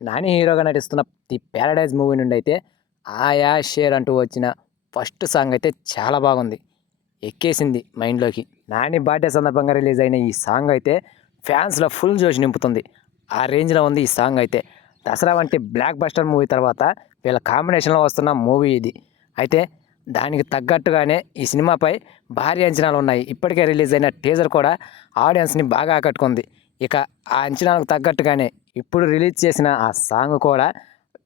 నాని హీరోగా నటిస్తున్న the Paradise movie నుండి అయితే ఆయా షేర్ అంటూ వచ్చిన ఫస్ట్ సాంగ్ అయితే చాలా బాగుంది. ఎక్కేసింది మైండ్లోకి. నాని బర్త్డే సందర్భంగా రిలీజ్ అయిన ఈ సాంగ్ అయితే ఫ్యాన్స్లో ఫుల్ జోష్ నింపుతుంది. ఆ రేంజ్లో ఉంది ఈ సాంగ్ అయితే. దసరా వంటి బ్లాక్ బస్టర్ మూవీ తర్వాత వీళ్ళ కాంబినేషన్లో వస్తున్న మూవీ ఇది. అయితే దానికి తగ్గట్టుగానే ఈ సినిమాపై భారీ అంచనాలు ఉన్నాయి. ఇప్పటికే రిలీజ్ అయిన టీజర్ కూడా ఆడియన్స్ని బాగా ఆకట్టుకుంది. ఇక ఆ అంచనాలకు తగ్గట్టుగానే ఇప్పుడు రిలీజ్ చేసిన ఆ సాంగ్ కూడా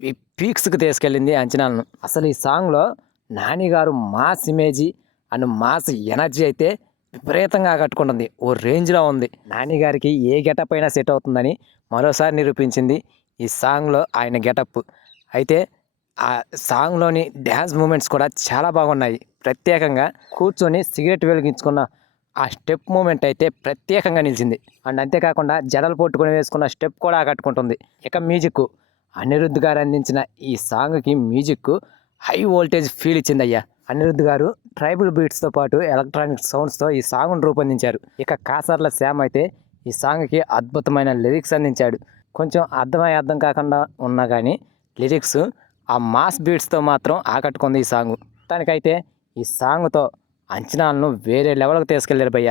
ఈ పీక్స్కి తీసుకెళ్ళింది అంచనాలను. అసలు ఈ సాంగ్లో నాని గారు mass image and mass energy అయితే విపరీతంగా ఆకట్టుకుంటుంది. ఓ రేంజ్లో ఉంది. నాని గారికి ఏ గెటప్ అయినా సెట్ అవుతుందని మరోసారి నిరూపించింది ఈ సాంగ్లో ఆయన గెటప్. అయితే ఆ సాంగ్లోని డ్యాన్స్ మూమెంట్స్ కూడా చాలా బాగున్నాయి. ప్రత్యేకంగా కూర్చొని సిగరెట్ వెలిగించుకున్న ఆ స్టెప్ మూమెంట్ అయితే ప్రత్యేకంగా నిలిచింది. అండ్ అంతేకాకుండా జడలు పట్టుకొని వేసుకున్న స్టెప్ కూడా ఆకట్టుకుంటుంది. ఇక మ్యూజిక్ అనిరుద్ధ్ గారు అందించిన ఈ సాంగ్కి మ్యూజిక్ హై వోల్టేజ్ ఫీల్ ఇచ్చిందయ్యా. అనిరుద్ధ్ గారు ట్రైబల్ బీట్స్తో పాటు ఎలక్ట్రానిక్ సౌండ్స్తో ఈ సాంగ్ను రూపొందించారు. ఇక కాసర్ల శ్యామ్ అయితే ఈ సాంగ్కి అద్భుతమైన లిరిక్స్ అందించాడు. కొంచెం అర్థం కాకుండా ఉన్నా కానీ లిరిక్స్ ఆ మాస్ బీట్స్తో మాత్రం ఆకట్టుకుంది ఈ సాంగ్. మొత్తానికైతే ఈ సాంగ్తో అంచనాలను వేరే లెవెల్కి తీసుకెళ్ళారు భయ్య.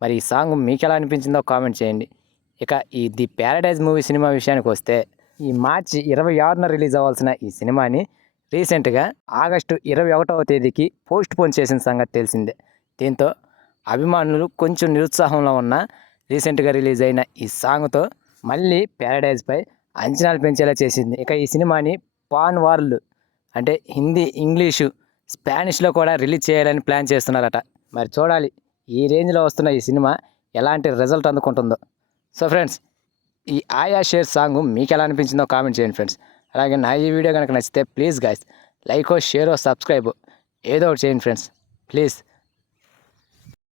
మరి ఈ సాంగ్ మీకు ఎలా అనిపించిందో కామెంట్ చేయండి. ఇక ఈ ది ప్యారడైజ్ మూవీ సినిమా విషయానికి వస్తే ఈ మార్చి 26న రిలీజ్ అవ్వాల్సిన ఈ సినిమాని రీసెంట్గా ఆగస్టు 21వ తేదీకి పోస్ట్ పోన్ చేసిన సంగతి తెలిసిందే. దీంతో అభిమానులు కొంచెం నిరుత్సాహంలో ఉన్న రీసెంట్గా రిలీజ్ అయిన ఈ సాంగ్తో మళ్ళీ ప్యారడైజ్పై అంచనాలు పెంచేలా చేసింది. ఇక ఈ సినిమాని పాన్ వరల్డ్ అంటే హిందీ, ఇంగ్లీషు, స్పానిష్లో కూడా రిలీజ్ చేయాలని ప్లాన్ చేస్తున్నారట. మరి చూడాలి ఈ రేంజ్లో వస్తున్న ఈ సినిమా ఎలాంటి రిజల్ట్ అందుకుంటుందో. సో ఫ్రెండ్స్, ఈ ఆయా షేర్ సాంగ్ మీకు ఎలా అనిపించిందో కామెంట్ చేయండి ఫ్రెండ్స్. అలాగే నా ఈ వీడియో కనుక నచ్చితే please guys like, share, subscribe ఏదో ఒకటి చేయండి ఫ్రెండ్స్ ప్లీజ్.